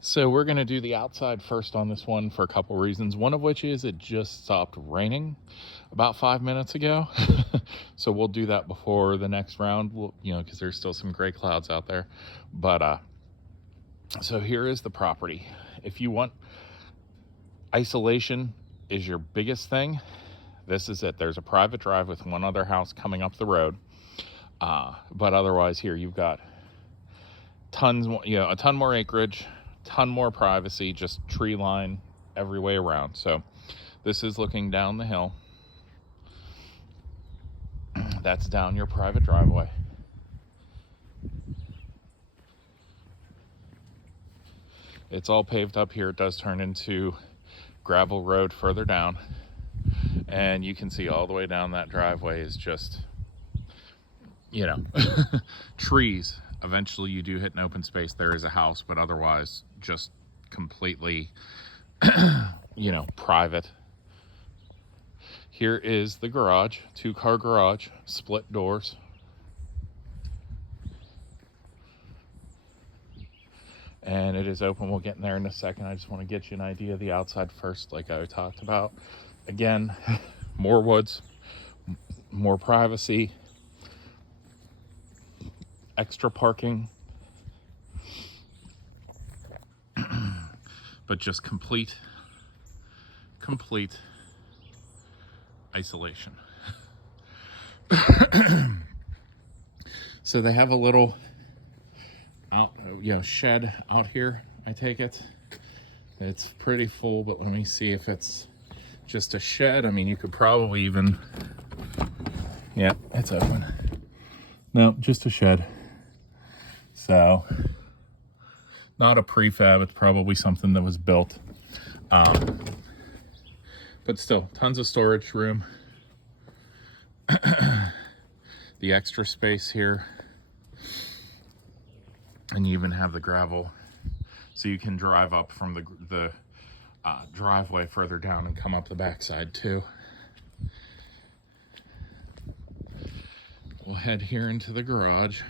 So we're going to do the outside first on this one for a couple reasons. One of which is it just stopped raining about 5 minutes ago. So we'll do that before the next round, because there's still some gray clouds out there. But so here is the property. If you want isolation is your biggest thing, this is it. There's a private drive with one other house coming up the road. But otherwise here you've got tons more, a ton more acreage, ton more privacy, just tree line every way around. So this is looking down the hill. That's down your private driveway. It's all paved up here. It does turn into gravel road further down, and you can see all the way down that driveway is just trees. Eventually you do hit an open space. There is a house, but otherwise just completely private. Here is the garage, 2-car garage, split doors. And it is open. We'll get in there in a second. I just want to get you an idea of the outside first, like I talked about. Again, more woods, more privacy, extra parking, but just complete isolation. So they have a little shed out here, I take it. It's pretty full, but let me see if it's just a shed. I mean, you could probably even, yeah, it's open. No, just a shed. So not a prefab, it's probably something that was built. But still, tons of storage room. The extra space here. And you even have the gravel, so you can drive up from the driveway further down and come up the backside too. We'll head here into the garage.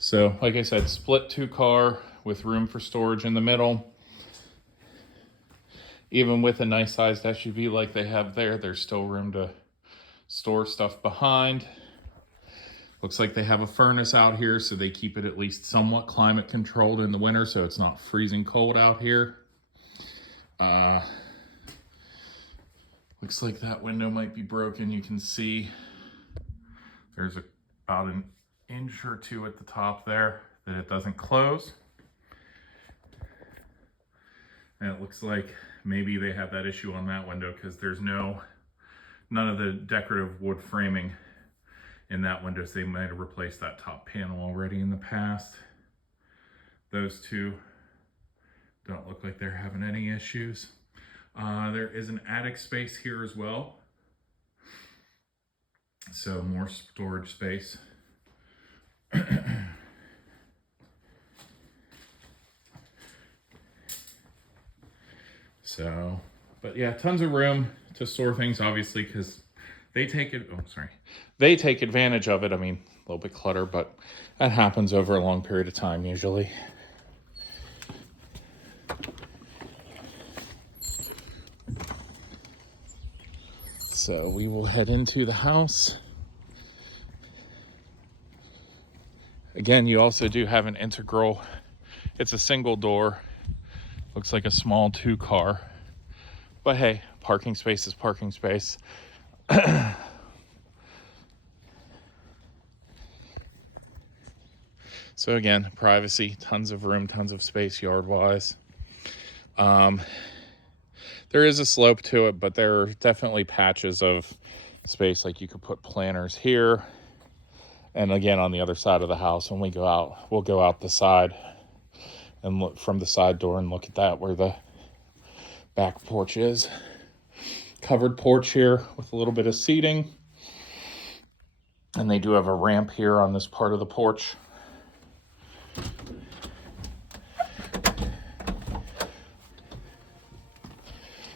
So, like I said, split 2-car with room for storage in the middle. Even with a nice sized SUV like they have there, there's still room to store stuff behind. Looks like they have a furnace out here, so they keep it at least somewhat climate controlled in the winter, so it's not freezing cold out here. Looks like that window might be broken. You can see there's about an inch or two at the top there that it doesn't close. And it looks like maybe they have that issue on that window because there's none of the decorative wood framing in that window, so they might have replaced that top panel already in the past. Those two don't look like they're having any issues. There is an attic space here as well, so more storage space. So, but yeah, tons of room to store things, obviously, because they take advantage of it. I mean, a little bit clutter, but that happens over a long period of time usually. So we will head into the house. Again, you also do have an integral, it's a single door, looks like a small 2-car, but hey, parking space is parking space. So again, privacy, tons of room, tons of space yard-wise. There is a slope to it, but there are definitely patches of space, like you could put planters here. And again, on the other side of the house, when we go out, we'll go out the side and look from the side door and look at that where the back porch is. Covered porch here with a little bit of seating. And they do have a ramp here on this part of the porch.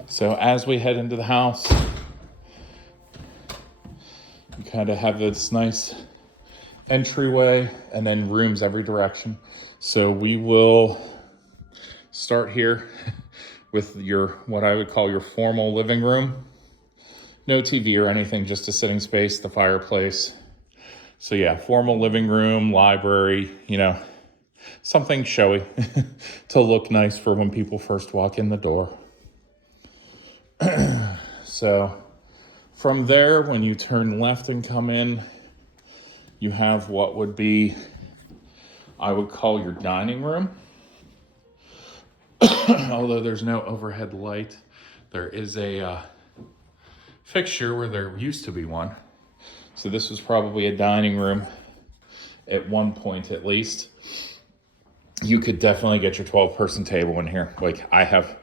So as we head into the house, you kind of have this nice entryway and then rooms every direction. So we will start here with your, what I would call your formal living room. No TV or anything, just a sitting space, the fireplace. So yeah, formal living room, library, you know, something showy to look nice for when people first walk in the door. So from there, when you turn left and come in, you have what would be, I would call your dining room. Although there's no overhead light, there is a fixture where there used to be one. So this was probably a dining room at one point at least. You could definitely get your 12-person table in here. Like, I have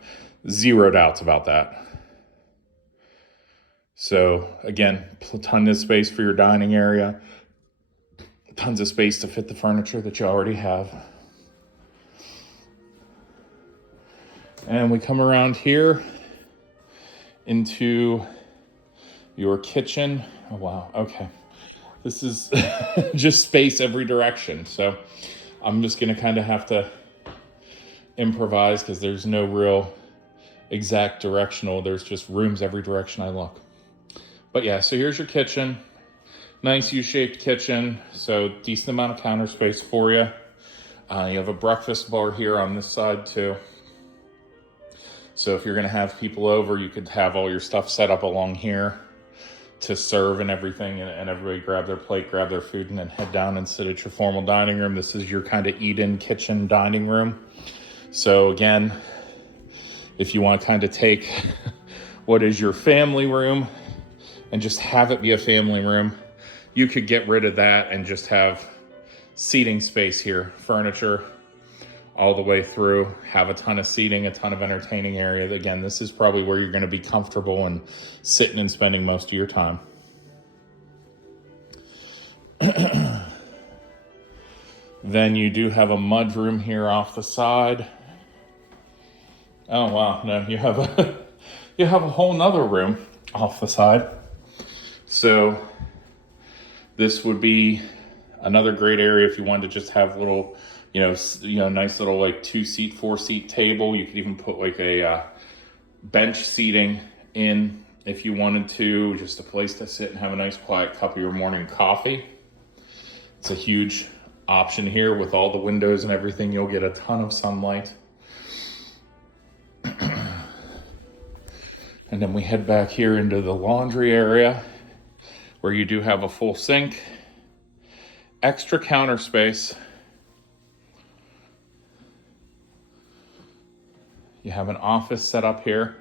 zero doubts about that. So again, tons of space for your dining area, tons of space to fit the furniture that you already have. And we come around here into your kitchen. Oh, wow. Okay. This is just space every direction. So I'm just going to kind of have to improvise because there's no real exact directional. There's just rooms every direction I look. But yeah, so here's your kitchen. Nice U-shaped kitchen. So decent amount of counter space for you. You have a breakfast bar here on this side too. So if you're going to have people over, you could have all your stuff set up along here to serve and everything, and everybody grab their plate, grab their food, and then head down and sit at your formal dining room. This is your kind of eat-in kitchen dining room. So again, if you want to kind of take what is your family room and just have it be a family room, you could get rid of that and just have seating space here, furniture all the way through, have a ton of seating, a ton of entertaining area. Again, this is probably where you're going to be comfortable and sitting and spending most of your time. Then you do have a mudroom here off the side. Oh wow, no, you have a whole nother room off the side. So this would be another great area if you wanted to just have little, nice little like 2-seat, 4-seat table. You could even put like a bench seating in if you wanted to, just a place to sit and have a nice quiet cup of your morning coffee. It's a huge option here with all the windows and everything. You'll get a ton of sunlight. And then we head back here into the laundry area where you do have a full sink, extra counter space. You have an office set up here.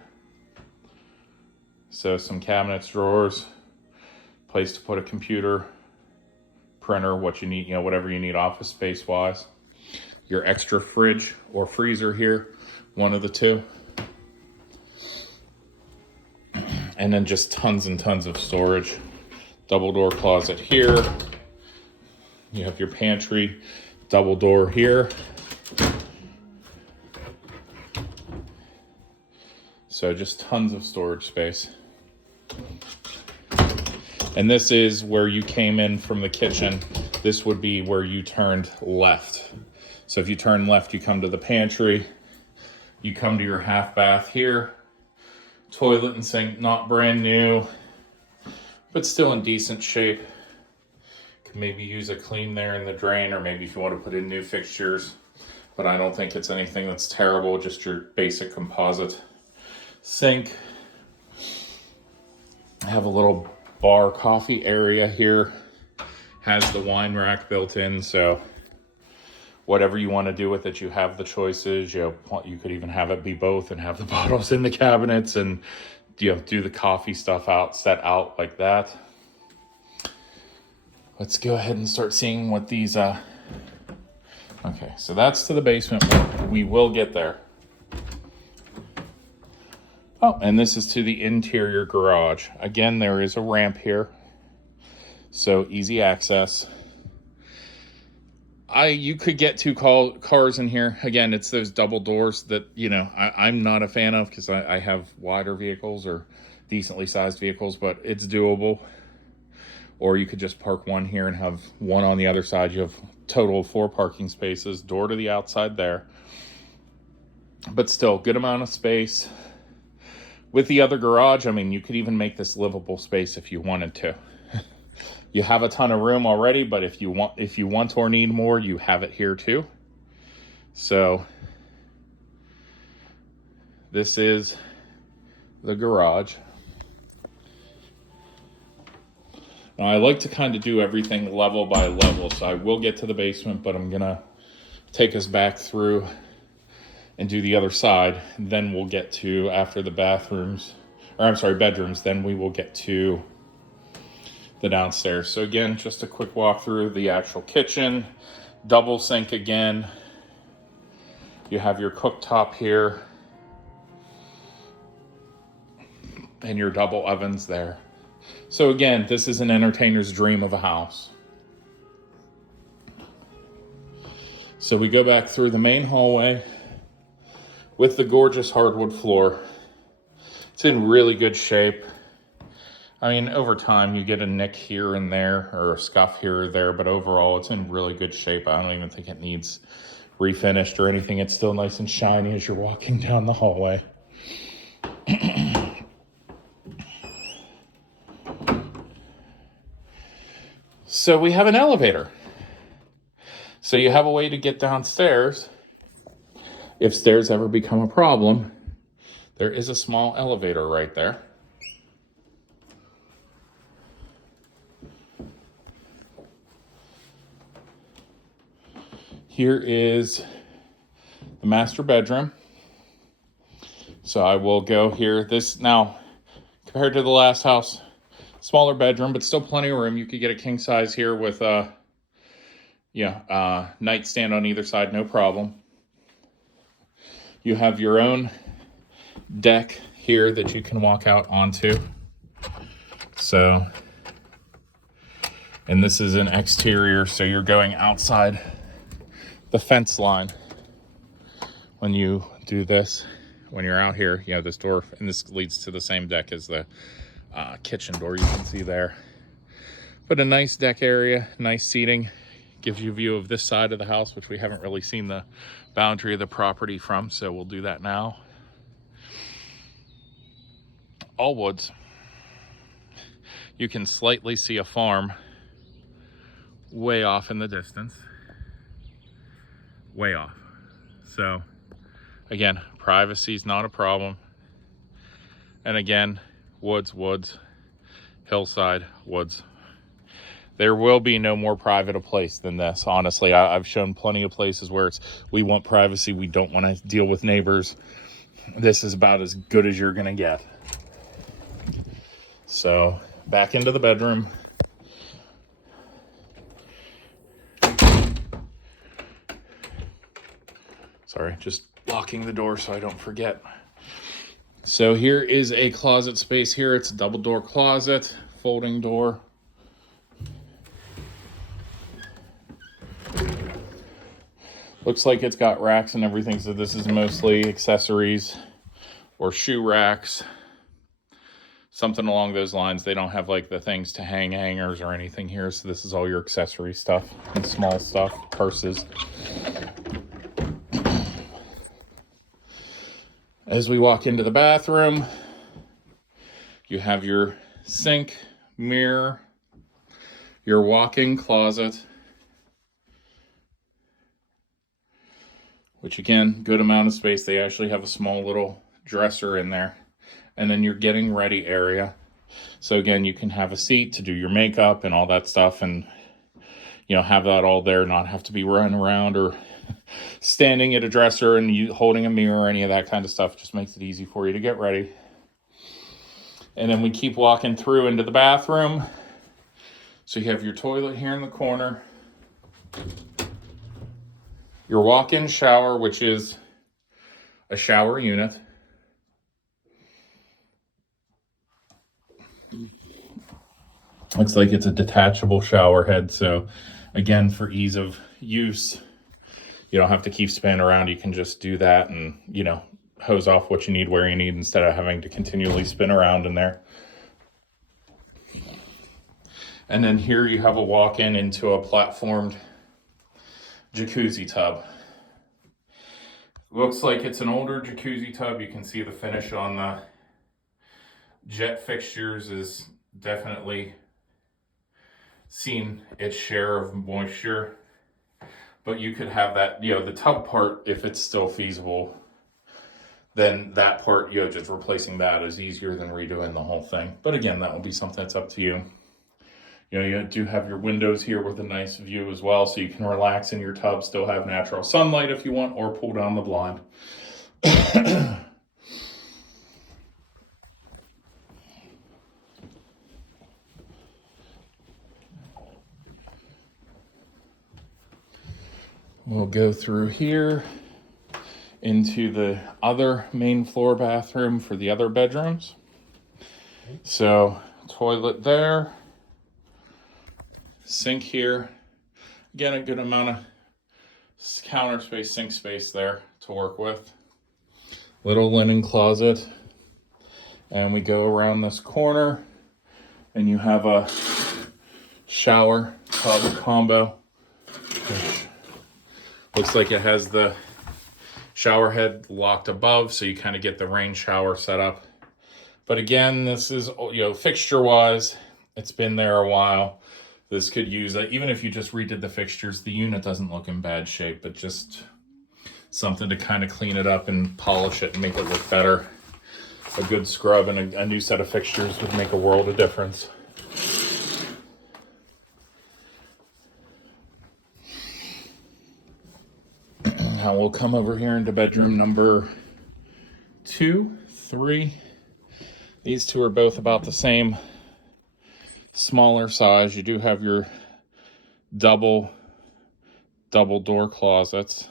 So some cabinets, drawers, place to put a computer, printer, what you need, whatever you need office space wise. Your extra fridge or freezer here, one of the two. And then just tons and tons of storage. Double door closet here. You have your pantry, double door here. So just tons of storage space. And this is where you came in from the kitchen. This would be where you turned left. So if you turn left, you come to the pantry. You come to your half bath here. Toilet and sink, not brand new, but still in decent shape. Could maybe use a clean there in the drain, or maybe if you want to put in new fixtures, but I don't think it's anything that's terrible, just your basic composite sink. I have a little bar coffee area here. Has the wine rack built in, so whatever you want to do with it, you have the choices. You could even have it be both and have the bottles in the cabinets and do the coffee stuff set out like that. Let's go ahead and start seeing what these okay, so that's to the basement. We will get there. Oh, and this is to the interior garage. Again, there is a ramp here, so easy access. You could get two cars in here. Again, it's those double doors that, you know, I'm not a fan of because I have wider vehicles or decently sized vehicles, but it's doable. Or you could just park one here and have one on the other side. You have total of 4 parking spaces, door to the outside there. But still, good amount of space. With the other garage, I mean, you could even make this livable space if you wanted to. You have a ton of room already, but if you want or need more, you have it here too. So this is the garage. Now I like to kind of do everything level by level, so I will get to the basement, but I'm gonna take us back through and do the other side. Then we'll get to, after the bedrooms, then we will get to the downstairs. So again, just a quick walk through the actual kitchen, double sink again. You have your cooktop here and your double ovens there. So again, this is an entertainer's dream of a house. So we go back through the main hallway with the gorgeous hardwood floor. It's in really good shape. I mean, over time, you get a nick here and there, or a scuff here or there, but overall, it's in really good shape. I don't even think it needs refinished or anything. It's still nice and shiny as you're walking down the hallway. So we have an elevator. So you have a way to get downstairs. If stairs ever become a problem, there is a small elevator right there. Here is the master bedroom. So I will go here. This now, compared to the last house, smaller bedroom, but still plenty of room. You could get a king size here with a nightstand on either side, no problem. You have your own deck here that you can walk out onto. So, and this is an exterior, so you're going outside the fence line when you do this. When you're out here, you have this door, and this leads to the same deck as the kitchen door you can see there. But a nice deck area, nice seating. Gives you a view of this side of the house, which we haven't really seen the boundary of the property from, so we'll do that now. All woods. You can slightly see a farm way off in the distance. Way off. So again, privacy is not a problem. And again, woods, hillside, woods. There will be no more private a place than this. Honestly, I've shown plenty of places where we want privacy. We don't want to deal with neighbors. This is about as good as you're going to get. So back into the bedroom. Sorry, just locking the door so I don't forget. So here is a closet space here. It's a double door closet, folding door. Looks like it's got racks and everything, so this is mostly accessories or shoe racks. Something along those lines. They don't have like the things to hang hangers or anything here, so this is all your accessory stuff and small stuff, purses. As we walk into the bathroom, you have your sink, mirror, your walk-in closet, which again, good amount of space. They actually have a small little dresser in there. And then your getting ready area. So again, you can have a seat to do your makeup and all that stuff, and have that all there, not have to be running around or standing at a dresser and you holding a mirror or any of that kind of stuff. Just makes it easy for you to get ready. And then we keep walking through into the bathroom. So you have your toilet here in the corner, your walk-in shower, which is a shower unit. Looks like it's a detachable shower head. So again, for ease of use, you don't have to keep spinning around. You can just do that and, you know, hose off what you need where you need instead of having to continually spin around in there. And then here you have a walk-in into a platformed jacuzzi tub. Looks like it's an older jacuzzi tub. You can see the finish on the jet fixtures is definitely seen its share of moisture. But you could have that, you know, the tub part, if it's still feasible, then that part, you know, just replacing that is easier than redoing the whole thing. But again, that will be something that's up to you. You know, you do have your windows here with a nice view as well, so you can relax in your tub, still have natural sunlight if you want, or pull down the blind. We'll go through here into the other main floor bathroom for the other bedrooms. So, toilet there. Sink here. Again, a good amount of counter space, sink space there to work with. Little linen closet. And we go around this corner and you have a shower tub combo, which looks like it has the shower head locked above, so you kind of get the rain shower set up. But again, this is, you know, fixture wise, it's been there a while. This could use, even if you just redid the fixtures, the unit doesn't look in bad shape, but just something to kind of clean it up and polish it and make it look better. A good scrub and a new set of fixtures would make a world of difference. Now we'll come over here into bedroom number 2, 3. These two are both about the same smaller size. You do have your double door closets.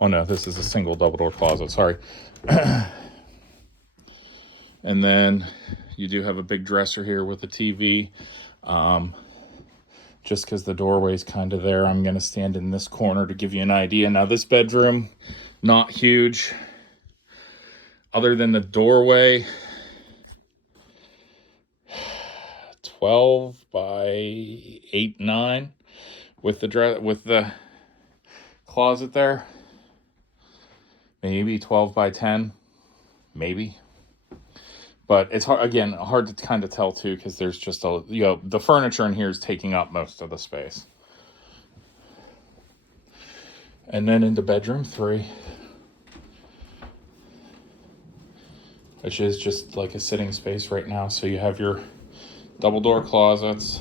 Oh no, this is a single double door closet, sorry. And then you do have a big dresser here with a TV. Just because the doorway's kind of there, I'm going to stand in this corner to give you an idea. Now this bedroom, not huge. Other than the doorway, 12 by 8, 9 with the closet there. Maybe 12 by 10, maybe. But it's hard, again, hard to kind of tell too, because there's just a, you know, the furniture in here is taking up most of the space. And then into bedroom 3, which is just like a sitting space right now. So you have your double door closets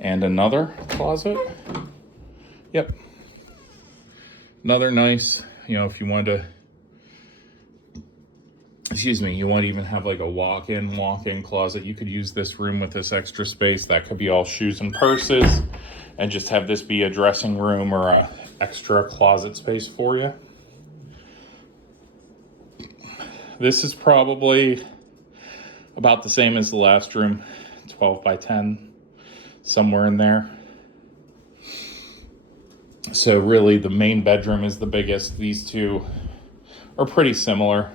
and another closet. Yep. Another nice, you know, if you wanted to, you want to even have like a walk-in closet, you could use this room with this extra space. That could be all shoes and purses, and just have this be a dressing room or a extra closet space for you. This is probably about the same as the last room, 12 by 10, somewhere in there. So really the main bedroom is the biggest. These two are pretty similar,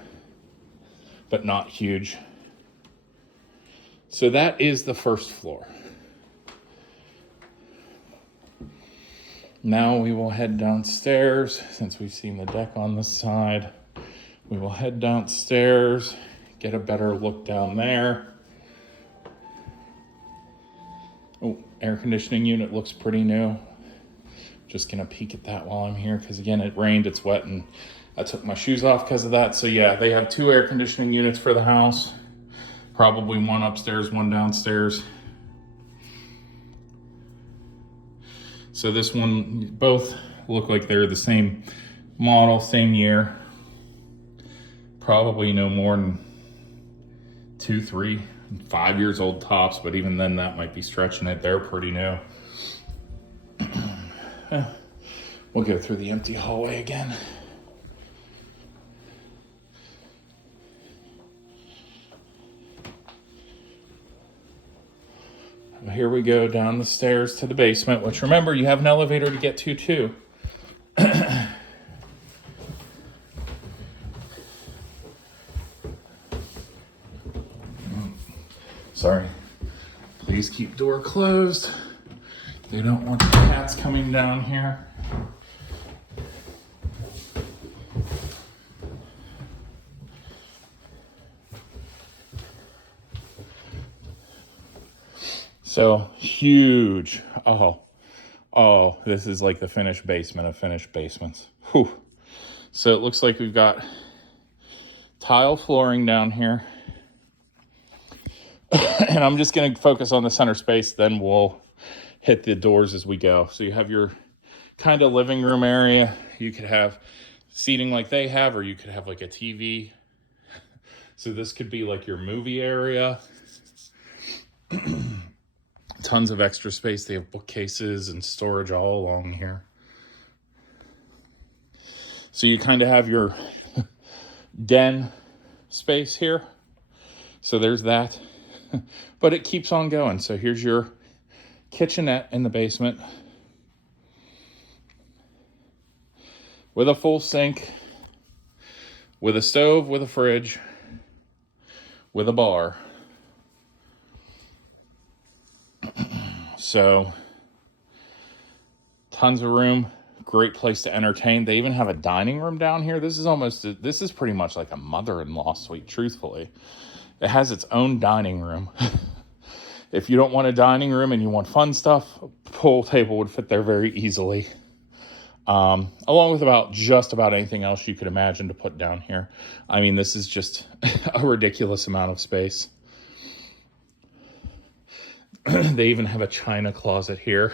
but not huge. So that is the first floor. Now we will head downstairs. Since we've seen the deck on this side, we will head downstairs, get a better look down there. Oh, air conditioning unit looks pretty new. Just gonna peek at that while I'm here, because again, it rained, it's wet, and I took my shoes off because of that. So yeah, they have 2 air conditioning units for the house. Probably one upstairs, one downstairs. So this one, both look like they're the same model, same year. Probably no more than 2, 3, 5 years old tops, but even then that might be stretching it. They're pretty new. We'll go through the empty hallway again. Here we go down the stairs to the basement, which remember, you have an elevator to get to too. Sorry. Please keep door closed. They don't want the cats coming down here. So huge. Oh, this is like the finished basement of finished basements. Whew. So it looks like we've got tile flooring down here. And I'm just going to focus on the center space, then we'll hit the doors as we go. So you have your kind of living room area. You could have seating like they have, or you could have like a TV. So this could be like your movie area. Tons of extra space. They have bookcases and storage all along here. So you kind of have your den space here. So there's that. But it keeps on going. So here's your kitchenette in the basement with a full sink, with a stove, with a fridge, with a bar. So tons of room, great place to entertain. They even have a dining room down here. This is pretty much like a mother-in-law suite, truthfully. It has its own dining room. If you don't want a dining room and you want fun stuff, a pool table would fit there very easily. Along with just about anything else you could imagine to put down here. I mean, this is just a ridiculous amount of space. They even have a china closet here.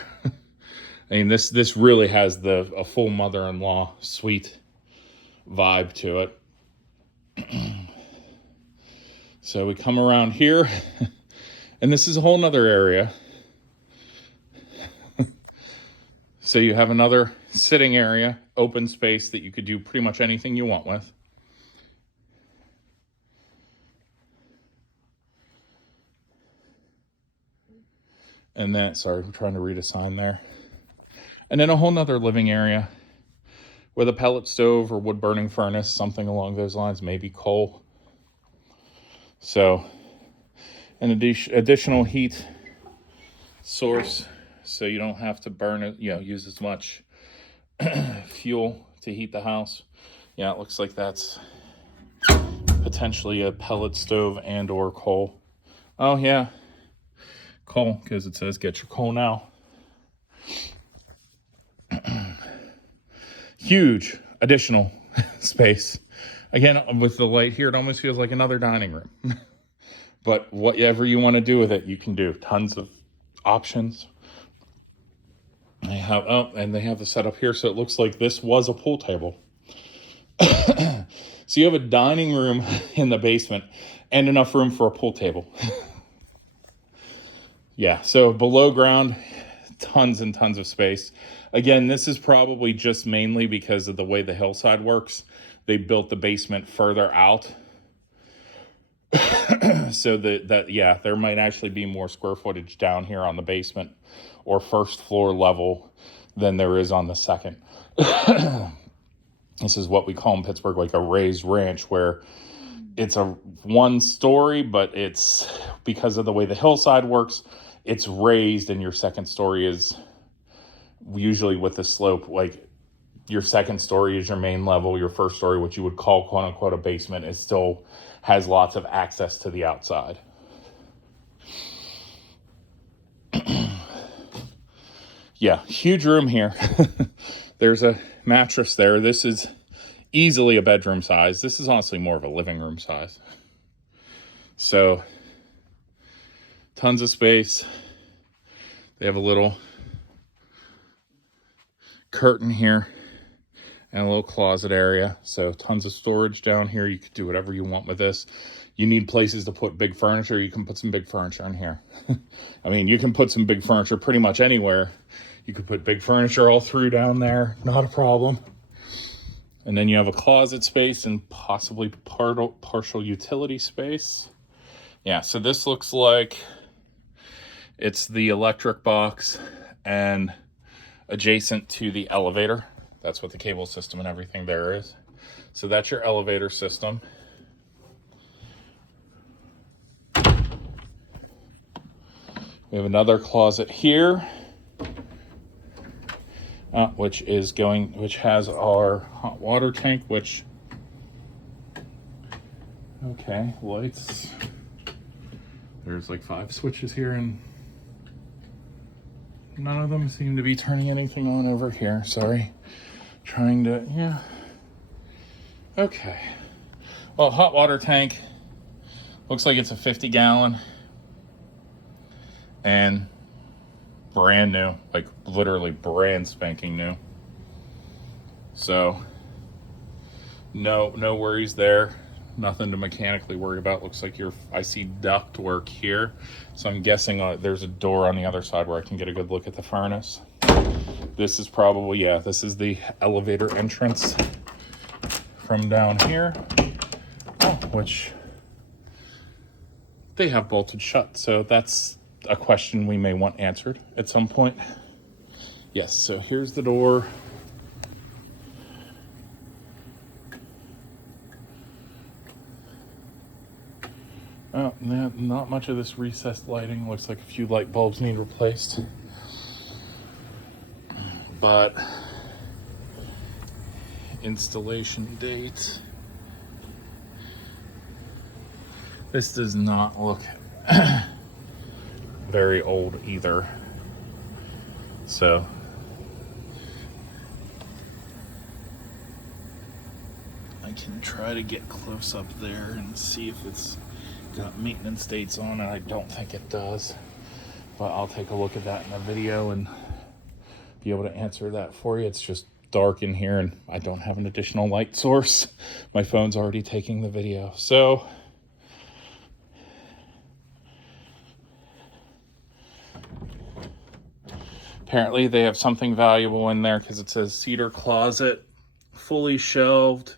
I mean, this really has a full mother-in-law suite vibe to it. So we come around here, and this is a whole nother area. So you have another sitting area, open space that you could do pretty much anything you want with. And then, sorry, I'm trying to read a sign there. And then a whole nother living area with a pellet stove or wood burning furnace, something along those lines, maybe coal. So an additional heat source, so you don't have to burn it, use as much fuel to heat the house. Yeah, it looks like that's potentially a pellet stove and or coal. Oh yeah, coal, because it says get your coal now. Huge additional space. Again, with the light here, it almost feels like another dining room. But whatever you want to do with it, you can do. Tons of options. They have they have the setup here, so it looks like this was a pool table. So you have a dining room in the basement and enough room for a pool table. Yeah, so below ground, tons and tons of space. Again, this is probably just mainly because of the way the hillside works. They built the basement further out. So there might actually be more square footage down here on the basement or first floor level than there is on the second. This is what we call in Pittsburgh like a raised ranch, where it's a one story, but it's because of the way the hillside works, it's raised, and your second story is usually with the slope, like your second story is your main level, your first story, what you would call quote unquote a basement, it still has lots of access to the outside. Yeah, huge room here. There's a mattress there. This is easily a bedroom size. This is honestly more of a living room size. So tons of space. They have a little curtain here and a little closet area. So tons of storage down here. You could do whatever you want with this. You need places to put big furniture, you can put some big furniture in here. I mean, you can put some big furniture pretty much anywhere. You could put big furniture all through down there, not a problem. And then you have a closet space and possibly partial utility space. Yeah, so this looks like It's the electric box and adjacent to the elevator. That's what the cable system and everything there is. So that's your elevator system. We have another closet here, which has our hot water tank, which, okay, lights. There's like 5 switches here and none of them seem to be turning anything on over here. Sorry. Trying to, yeah. Okay. Well, hot water tank. Looks like it's a 50-gallon. And brand new. Like literally brand spanking new. So, no worries there. Nothing to mechanically worry about. Looks like I see duct work here. So I'm guessing there's a door on the other side where I can get a good look at the furnace. This is probably, yeah, this is the elevator entrance from down here, which they have bolted shut. So that's a question we may want answered at some point. Yes, so here's the door. Oh, not much of this recessed lighting. Looks like a few light bulbs need replaced. But installation date. This does not look very old either. So I can try to get close up there and see if it's got maintenance dates on it. I don't think it does, but I'll take a look at that in a video and be able to answer that for you. It's just dark in here and I don't have an additional light source. My phone's already taking the video. So apparently they have something valuable in there because it says cedar closet, fully shelved,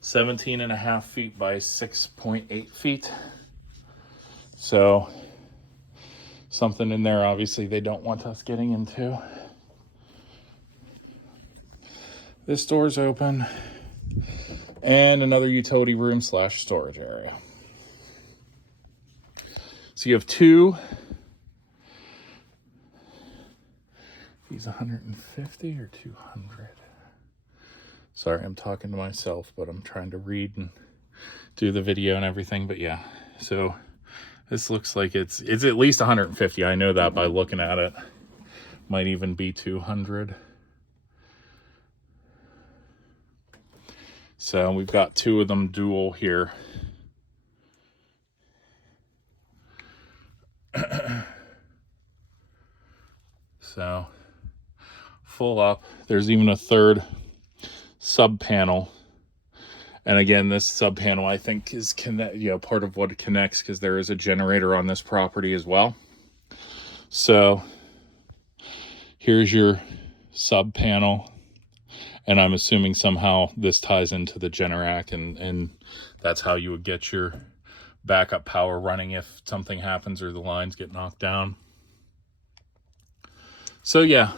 17.5 feet by 6.8 feet. So something in there obviously they don't want us getting into. This door's open and another utility room / storage area. So you have two. These 150 or 200? Sorry, I'm talking to myself, but I'm trying to read and do the video and everything. But yeah, so this looks like it's at least 150. I know that by looking at it. Might even be 200. So we've got two of them dual here. So full up. There's even a third sub panel. And again, this sub panel I think is part of what it connects, because there is a generator on this property as well. So here's your sub panel. And I'm assuming somehow this ties into the Generac, and that's how you would get your backup power running if something happens or the lines get knocked down. So yeah,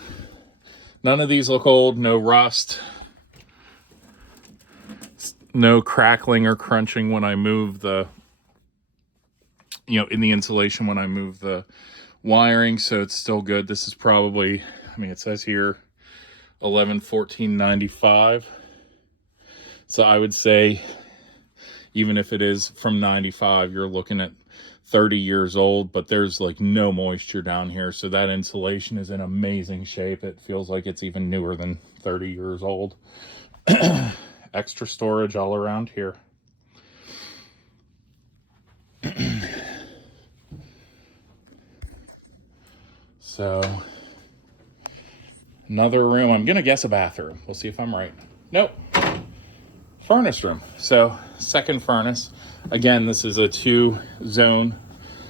none of these look old, no rust, no crackling or crunching when I move the, in the insulation when I move the wiring, so it's still good. This is probably, it says here 11/14/95. So I would say even if it is from 95, you're looking at 30 years old, but there's like no moisture down here. So that insulation is in amazing shape. It feels like it's even newer than 30 years old. Extra storage all around here. So another room. I'm going to guess a bathroom. We'll see if I'm right. Nope. Furnace room. So second furnace. Again, this is a 2-zone.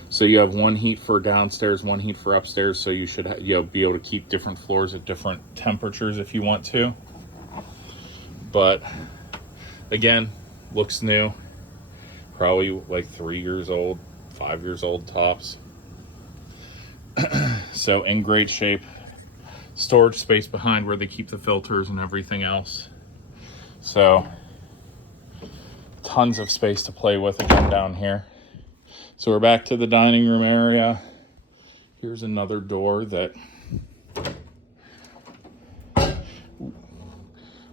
So you have one heat for downstairs, one heat for upstairs. So you should be able to keep different floors at different temperatures if you want to. But again, looks new. Probably like 3 years old, 5 years old tops. So in great shape. Storage space behind where they keep the filters and everything else. So tons of space to play with again down here. So we're back to the dining room area. Here's another door that,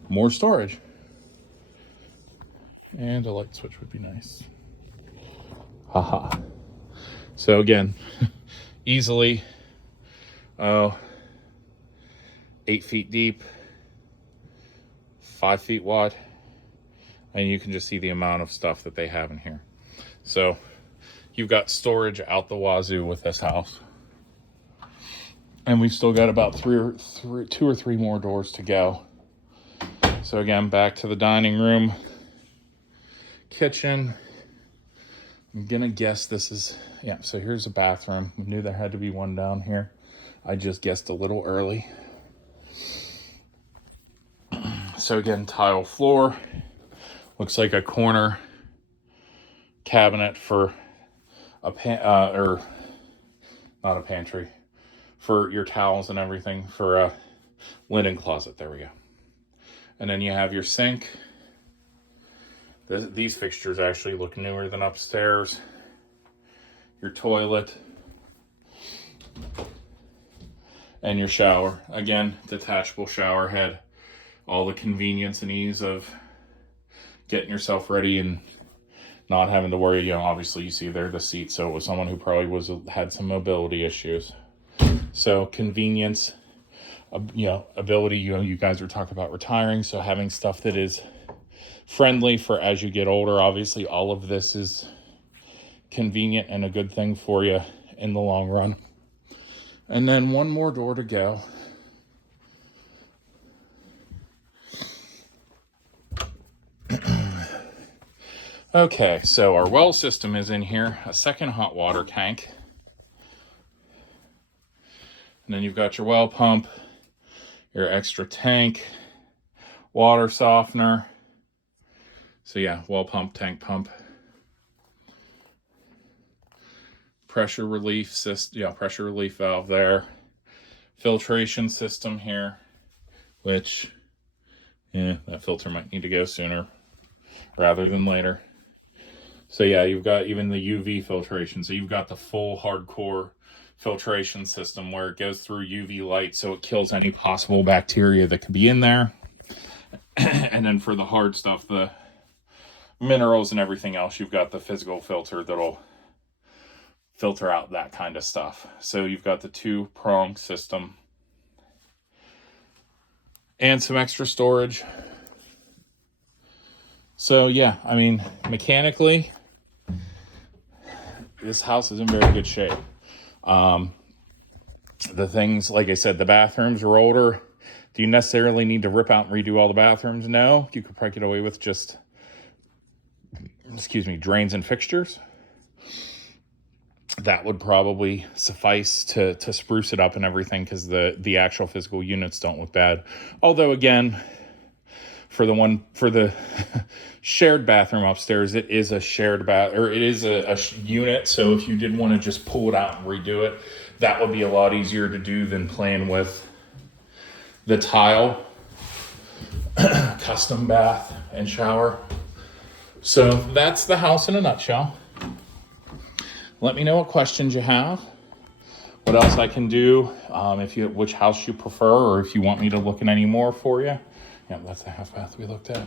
more storage. And a light switch would be nice. Haha. So again, easily, 8 feet deep, 5 feet wide, and you can just see the amount of stuff that they have in here. So you've got storage out the wazoo with this house. And we've still got about two or three more doors to go. So again, back to the dining room, kitchen. I'm gonna guess this is, yeah, so here's a bathroom. We knew there had to be one down here. I just guessed a little early. So again, tile floor. Looks like a corner cabinet for a or not a pantry, for your towels and everything, for a linen closet. There we go. And then you have your sink. These fixtures actually look newer than upstairs. Your toilet. And your shower. Again, detachable shower head. All the convenience and ease of getting yourself ready and not having to worry. You know, obviously you see there the seat, so it was someone who probably had some mobility issues. So convenience, you know, ability, you know, you guys are talking about retiring, so having stuff that is friendly for as you get older. Obviously all of this is convenient and a good thing for you in the long run. And then one more door to go. Okay, so our well system is in here, a second hot water tank. And then you've got your well pump, your extra tank, water softener. So yeah, well pump, tank pump. Pressure relief system, yeah, pressure relief valve there. Filtration system here, which, yeah, that filter might need to go sooner rather than later. So yeah, you've got even the UV filtration. So you've got the full hardcore filtration system where it goes through UV light, so it kills any possible bacteria that could be in there. And then for the hard stuff, the minerals and everything else, you've got the physical filter that'll filter out that kind of stuff. So you've got the 2-prong system and some extra storage. So yeah, I mean, mechanically, this house is in very good shape. The things, like I said, the bathrooms are older. Do you necessarily need to rip out and redo all the bathrooms? No, you could probably get away with just, drains and fixtures. That would probably suffice to spruce it up and everything, because the actual physical units don't look bad. Although again, for the shared bathroom upstairs, it is a shared it is a unit. So if you did want to just pull it out and redo it, that would be a lot easier to do than playing with the tile custom bath and shower. So that's the house in a nutshell. Let me know what questions you have, what else I can do, which house you prefer, or if you want me to look at any more for you. Yeah, that's the half bath we looked at.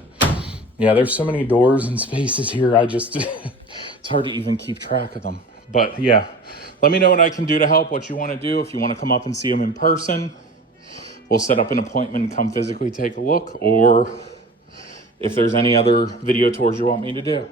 Yeah, there's so many doors and spaces here. It's hard to even keep track of them. But yeah, let me know what I can do to help, what you want to do. If you want to come up and see them in person, we'll set up an appointment and come physically take a look, or if there's any other video tours you want me to do.